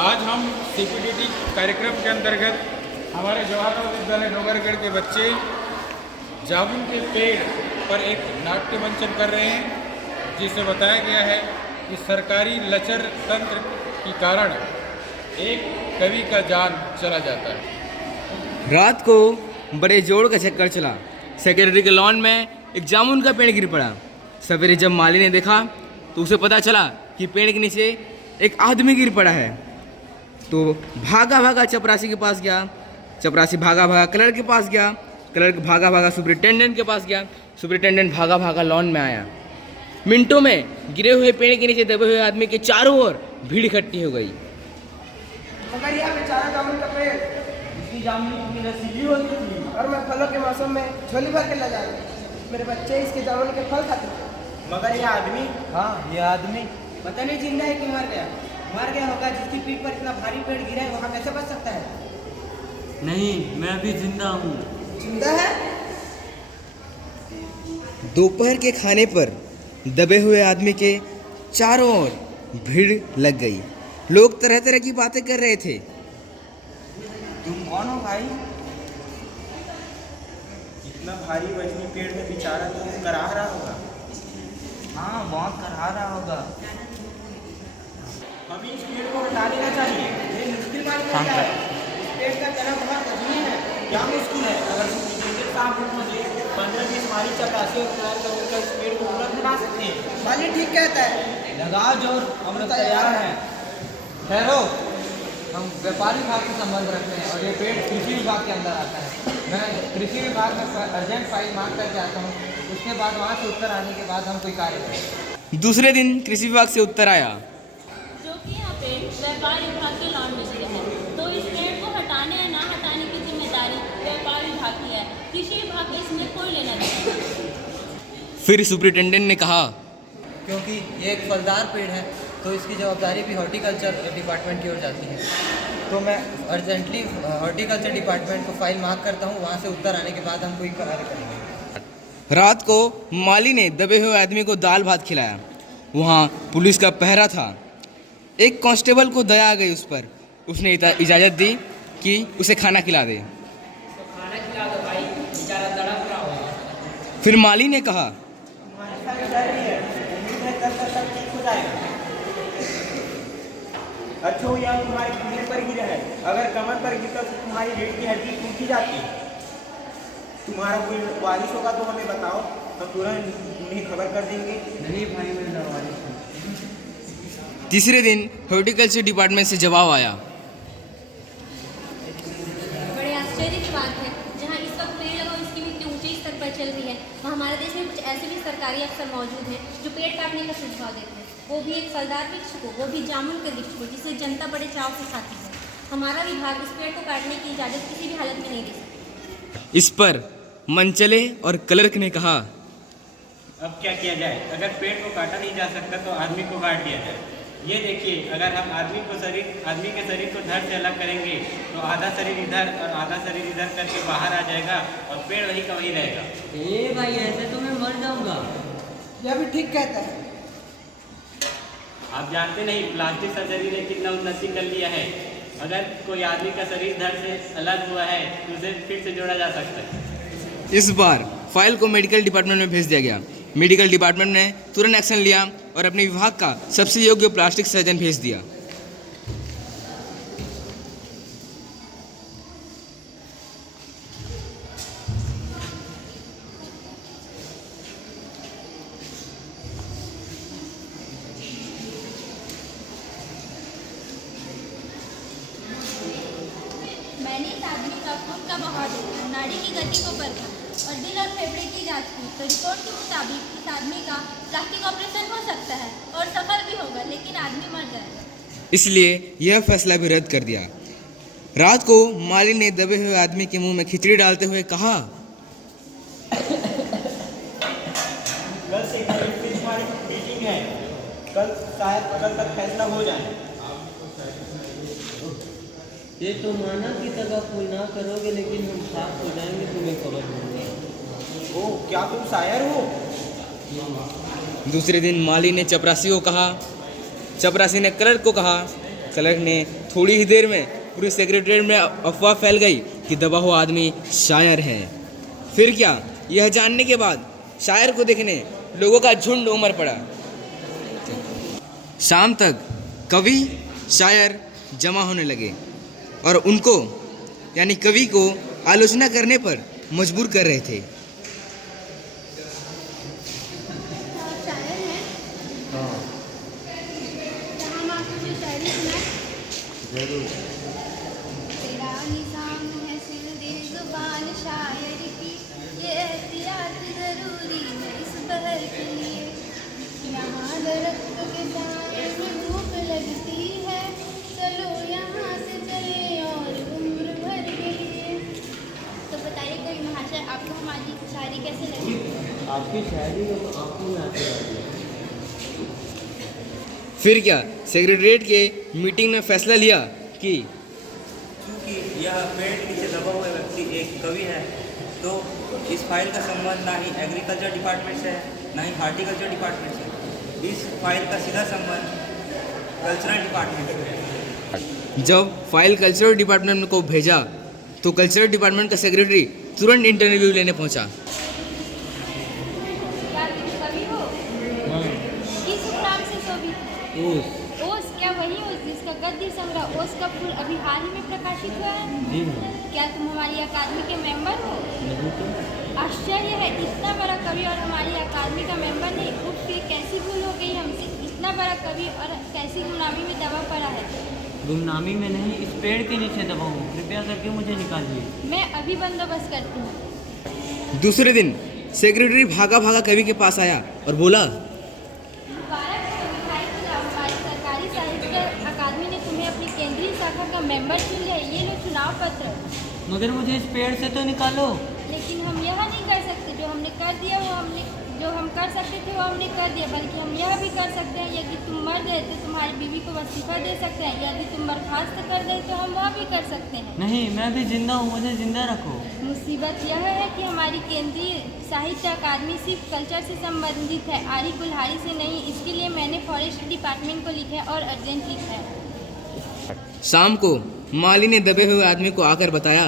आज हम सीपीटीटी कार्यक्रम के अंतर्गत हमारे जवाहरलाल विद्यालय डोंगरगढ़ के बच्चे जामुन के पेड़ पर एक नाट्य मंचन कर रहे हैं, जिसे बताया गया है कि सरकारी लचर तंत्र के कारण एक कवि का जान चला जाता है। रात को बड़े जोड़ का चक्कर चला। सेक्रेटरी के लॉन में एक जामुन का पेड़ गिर पड़ा। सवेरे जब माली ने देखा तो उसे पता चला कि पेड़ के नीचे एक आदमी गिर पड़ा है। तो भागा भागा चपरासी के पास गया, चपरासी भागा भागा कलर के पास गया, कलर भागा भागा सुपरिटेंडेंट के पास गया, सुपरिटेंडेंट भागा भागा लॉन में आया। मिनटों में गिरे हुए पेड़ के नीचे दबे हुए आदमी के चारों ओर भीड़ इकट्ठी हो गई। मगर यह बेचारा जामुन का पेड़, इसकी जामुन की रसीली होती थी और मैं फलों के मौसम में झोली भर के ले जाऊँ। मेरे बच्चे इसके जामुन के फल खाते थे। मगर यह आदमी, हाँ यह आदमी पता नहीं जिंदा है कि मर गया। मर गया होगा, जिसकी पीठ पर इतना भारी पेड़ गिरा है वहाँ कैसे बच सकता है? नहीं, मैं भी जिंदा हूँ। जिंदा है? दोपहर के खाने पर दबे हुए आदमी के चारों ओर भीड़ लग गई। लोग तरह तरह की बातें कर रहे थे। तुम कौन हो भाई? इतना भारी वजनी पेड़ में बेचारा तो कराह रहा होगा। हाँ, बहुत कराह रहा होगा। हमें इस पेड़ को हटा देना चाहिए। ये मुश्किल मालूम है। इस पेड़ का तना बहुत कठिन है। क्या मुश्किल है? अगर सुपरिटेंडेंट साहब मुझे 15-20 माली चपरासी तैयार करके इस पेड़ को तुरंत हटा सकते हैं। माली ठीक कहता है। लगाओ जोर, हम लोग तैयार हैं। ठहरो, हम व्यापार विभाग से संबंध रखते हैं और ये पेड़ कृषि विभाग के अंदर आता है। मैं कृषि विभाग में अर्जेंट फाइल मांग करके आता हूँ। उसके बाद वहाँ से उत्तर आने के बाद हम कोई कार्य करें। दूसरे दिन कृषि विभाग से उत्तर आया। जो कि यहाँ पे व्यापार विभाग के लॉन में स्थित है, तो इस पेड़ को हटाने या ना हटाने की जिम्मेदारी व्यापार विभाग की है। कृषि विभाग का इसमें कोई लेना देना नहीं। फिर सुपरिटेंडेंट ने कहा, क्योंकि ये एक फलदार पेड़ है तो इसकी जवाबदारी भी हॉर्टिकल्चर डिपार्टमेंट की ओर जाती है। तो मैं अर्जेंटली हॉर्टिकल्चर डिपार्टमेंट को फाइल मार्क करता हूँ। वहाँ से उत्तर आने के बाद हम कोई कार्य करेंगे। रात को माली ने दबे हुए आदमी को दाल भात खिलाया। वहाँ पुलिस का पहरा था। एक कांस्टेबल को दया आ गई उस पर। उसने इजाज़त दी कि उसे खाना खिला दे। फिर माली ने कहा, अच्छा या तुम्हारे कमर पर गिरा है। अगर कमर पर गिरता तो तुम्हारी रीढ़ की हड्डी टूटी जाती। तुम्हारा कोई वारिस होगा तो हमें बताओ, हम तुरंत उन्हें खबर कर देंगे। नहीं भाई, मेरा वारिस है। तीसरे दिन हॉर्टिकल्चर डिपार्टमेंट से जवाब आया। बड़े आश्चर्य की बात है, जहाँ इस वक्त पेड़ लगा इसकी मिट्टी ऊंचे स्तर पर चल रही है, वहाँ हमारे देश में कुछ ऐसे भी सरकारी अफसर मौजूद हैं जो पेड़ काटने का सुझाव देते हैं, वो भी एक फलदार वृक्ष को, वो भी जामुन के वृक्ष को, जिसे जनता बड़े चाव से खाती है। हमारा विभाग इस पेड़ को काटने की इजाज़त किसी भी हालत में नहीं दे सकता। इस पर मंचले और क्लर्क ने कहा, अब क्या किया जाए? अगर पेड़ को काटा नहीं जा सकता तो आदमी को काट दिया जाए। ये देखिए, अगर हम आदमी के शरीर को धड़ से अलग करेंगे तो आधा शरीर इधर और आधा शरीर इधर करके बाहर आ जाएगा और पेड़ वही का वही रहेगा। ए भाई, ऐसे तो मैं मर जाऊंगा। यह भी ठीक कहता है। आप जानते नहीं प्लास्टिक सर्जरी ने कितना उन्नति कर लिया है। अगर कोई आदमी का शरीर धड़ से अलग हुआ है तो उसे फिर से जोड़ा जा सकता है। इस बार फाइल को मेडिकल डिपार्टमेंट में भेज दिया गया। मेडिकल डिपार्टमेंट ने तुरंत एक्शन लिया और अपने विभाग का सबसे योग्य प्लास्टिक सर्जन भेज दिया। मैंने इस आदमी का खून का बहाव देखा, नाड़ी की गति को परखा और दिल और फेफड़े की जांच की, तो रिपोर्ट के मुताबिक इस आदमी का प्लास्टिक ऑपरेशन हो सकता है और सफल भी होगा, लेकिन आदमी मर जाएगा। इसलिए यह फैसला भी रद्द कर दिया। रात को माली ने दबे हुए आदमी के मुंह में खिचड़ी डालते हुए कहा, कल से हमारी मीटिंग है। शायद कल तक फैसला हो जाए। ये तो माना की तरह कोई ना करोगे, लेकिन हम साथ हो जाएंगे, तुम्हें खबर देंगे। ओ, क्या तुम शायर हो? दूसरे दिन माली ने चपरासी को कहा, चपरासी ने क्लर्क को कहा, क्लर्क ने थोड़ी ही देर में पूरे सेक्रेटरीट में अफवाह फैल गई कि दबा हुआ आदमी शायर है। फिर क्या, यह जानने के बाद शायर को देखने लोगों का झुंड उमड़ पड़ा। शाम तक कवि शायर जमा होने लगे और उनको यानी कवि को आलोचना करने पर मजबूर कर रहे थे। शायर हैं? क्या हम आपको जो शायरी सुनाएं? जरूर। तेरा निज़ाम है सिंधी ज़ुबान शायर की, ये एहतियात ज़रूरी है इस बहर के लिए। यहाँ दरख्त के साए में धूप लगती है, चलो यहाँ से चले और उम्र भर के लिए। तो बताइए कवि महाशय, आपको हमारी शायरी कैसे लगी? आपकी शायरी तो आंखों में आती रहती है। फिर क्या, सेक्रेटरीट के मीटिंग में फैसला लिया कि क्योंकि यह पेड़ के नीचे दबा हुआ व्यक्ति एक कवि है, तो इस फाइल का संबंध ना ही एग्रीकल्चर डिपार्टमेंट से है ना ही हार्टिकल्चर डिपार्टमेंट से। इस फाइल का सीधा संबंध कल्चरल डिपार्टमेंट से है। जब फाइल कल्चरल डिपार्टमेंट को भेजा तो कल्चरल डिपार्टमेंट का सेक्रेटरी तुरंत इंटरव्यू लेने पहुंचा। क्या तुम कवि हो? किस उपनाम से शोभित? ओस? क्या वही ओस जिसका गद्य संग्रह ओस का फूल अभी हाल ही में प्रकाशित हुआ है? जी मैम। क्या तुम हमारी अकादमी के मेंबर हो? नहीं तो आश्चर्य है, इतना बड़ा कवि और हमारी अकादमी का मेंबर नहीं। उफ, ये कैसी भूल हो गई हमसे। इतना बड़ा कवि और कैसी गुलामी में दबा पड़ा है। गुमनामी में नहीं, इस पेड़ के नीचे दबा हूँ, कृपया करके मुझे निकालिए। मैं अभी बंदोबस्त करती हूँ। दूसरे दिन सेक्रेटरी भागा भागा कवि के पास आया और बोला, मुबारक हो मिठाई खिलाओ, हमारी सरकारी साहित्य अकादमी ने तुम्हें अपनी केंद्रीय शाखा का मेंबर चुन लिया। ये लो चुनाव पत्र। मगर मुझे इस पेड़ से तो निकालो। लेकिन हम यह नहीं कर सकते। जो हमने कर दिया वो हमने जो हम कर सकते थे वो हमने कर दिया। बल्कि हम यह भी कर सकते हैं, यदि तुम मर गए तो तुम्हारी बीवी को वजीफा दे सकते हैं। यदि तुम बर्खास्त कर गए तो हम वह भी कर सकते हैं। नहीं, मैं भी जिंदा हूँ, मुझे जिंदा रखो। मुसीबत यह है कि हमारी केंद्रीय साहित्य अकादमी सिर्फ कल्चर से संबंधित है, आरी कुल्हाड़ी से नहीं। इसके लिए मैंने फॉरेस्ट डिपार्टमेंट को लिखा है और अर्जेंट लिखा है। शाम को माली ने दबे हुए आदमी को आकर बताया,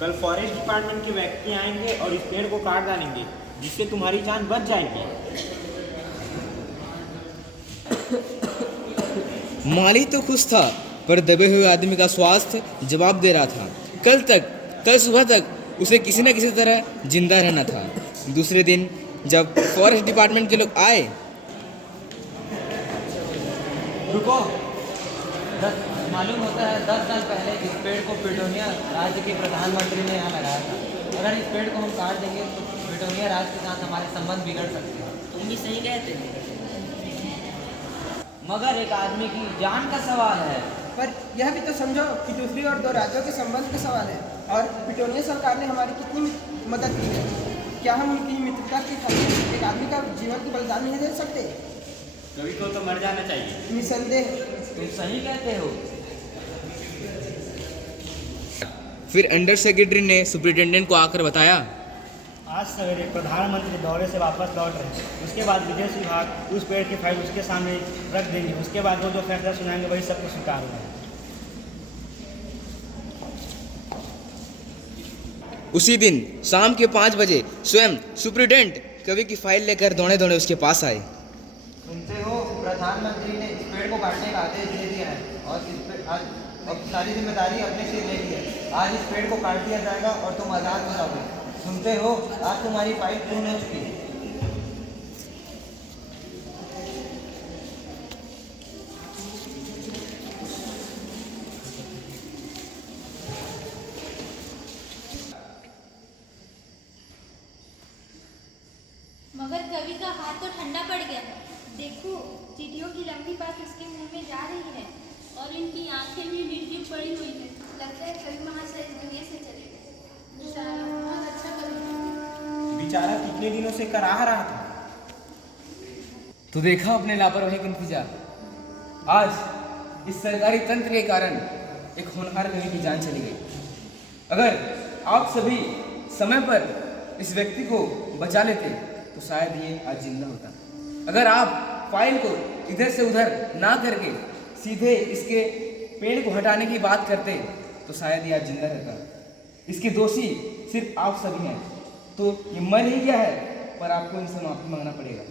कल फॉरेस्ट डिपार्टमेंट के व्यक्ति आएंगे और इस पेड़ को काट डालेंगे, जिससे तुम्हारी जान बच जाएगी। माली तो खुश था, पर दबे हुए आदमी का स्वास्थ्य जवाब दे रहा था। कल सुबह तक उसे किसी न किसी तरह जिंदा रहना था। दूसरे दिन जब फॉरेस्ट डिपार्टमेंट के लोग आए, रुको, मालूम होता है 10 साल पहले इस पेड़ को पिटोनिया राज्य के प्रधानमंत्री ने यहाँ लगाया था। अगर इस पेड़ को हम काट देंगे तो पिटोनिया राज्य के साथ हमारे संबंध बिगड़ सकते हैं। तुम भी सही कहते हो। मगर एक आदमी की जान का सवाल है। पर यह भी तो समझो कि दूसरी और दो राज्यों के संबंध का सवाल है। और पिटोनिया सरकार ने हमारी कितनी मदद की है। क्या हम उनकी मित्रता की खातिर एक आदमी का जीवन को बलिदान नहीं दे सकते? कवि को तो मर जाना चाहिए। निसंदेह। तुम सही कहते हो। फिर अंडर सेक्रेटरी ने सुपरिटेंडेंट को आकर बताया, आज सवेरे प्रधानमंत्री दौरे से वापस लौट रहे हैं। उसके बाद विदेश विभाग उस पेड़ की फाइल उसके सामने रख देंगे। उसके बाद वो जो फैसला सुनाएंगे वही सबको स्वीकार होगा। उसी दिन शाम के 5 बजे स्वयं सुपरिटेंडेंट कवि की फाइल लेकर दौड़े दौड़े उसके पास आए। सुनते हो, प्रधानमंत्री ने इस पेड़ को काटने का आदेश दे दिया है और इस पे आज अब सारी जिम्मेदारी अपने से ले ली है। आज इस पेड़ को काट दिया जाएगा और तुम आज़ाद हो जाओगे। सुनते हो, आज तुम्हारी फाइल पूर्ण हो चुकी है। मगर कवि का हाथ तो ठंडा पड़ गया है। देखो, चींटियों की लंबी बात उसके मुंह में जा रही है और इनकी आंखें भी निर्जीव पड़ी हुई है। लगता है कवि महाशय इस दुनिया से चले गए। शायद बहुत अच्छा कवि है। बेचारा कितने दिनों से कराह रहा था। तो देखा अपने लापरवाही का नतीजा। आज इस सरकारी तंत्र के कारण एक होनहार कवि की जान चली गई। अगर आप सभी समय पर इस व्यक्ति को बचा लेते तो शायद ये आज जिंदा होता। अगर आप फाइल को इधर से उधर ना करके सीधे इसके पेड़ को हटाने की बात करते तो शायद ये आज जिंदा रहता। इसके दोषी सिर्फ आप सभी हैं। तो ये मर ही गया है, पर आपको इनसे माफ़ी मांगना पड़ेगा।